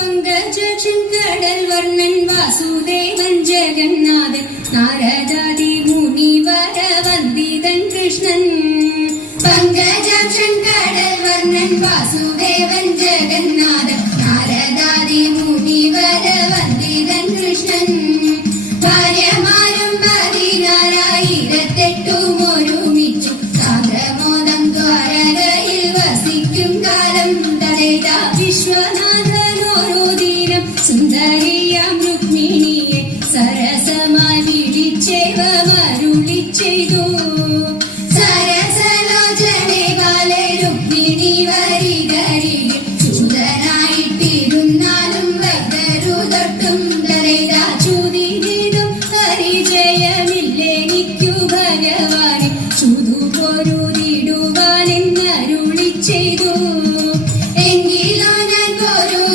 പങ്കജൻ കടൽ വർണ്ണൻ വാസുദേവൻ ജഗന്നാഥൻ നാരദാദി മുനിവര വന്ദിതൻ കൃഷ്ണൻ. പങ്കജൻ കടൽ വർണ്ണൻ വാസുദേവൻ ജഗന്നാഥൻ നാരദാദി മുനിവര വന്ദിതൻ കൃഷ്ണൻ. ഭാര്യമാരും 14,008 ഒരുമിച്ചു സാന്ദ്രമോദം ദ്വാരകയിൽ വസിക്കും കാലം തടേത വിശ്വനാഥനോരോ ദിനം സുന്ദരിയാം രുക്മിണിയെ സരസമായി വിളിച്ചേവമരുളി ചെയ്തു. സരസലോചനെ ബാലെ രുക്മിണി വരികരികിൽ ചൂതനായിട്ടിരുന്നാലും ഭക്തരു തൊട്ടും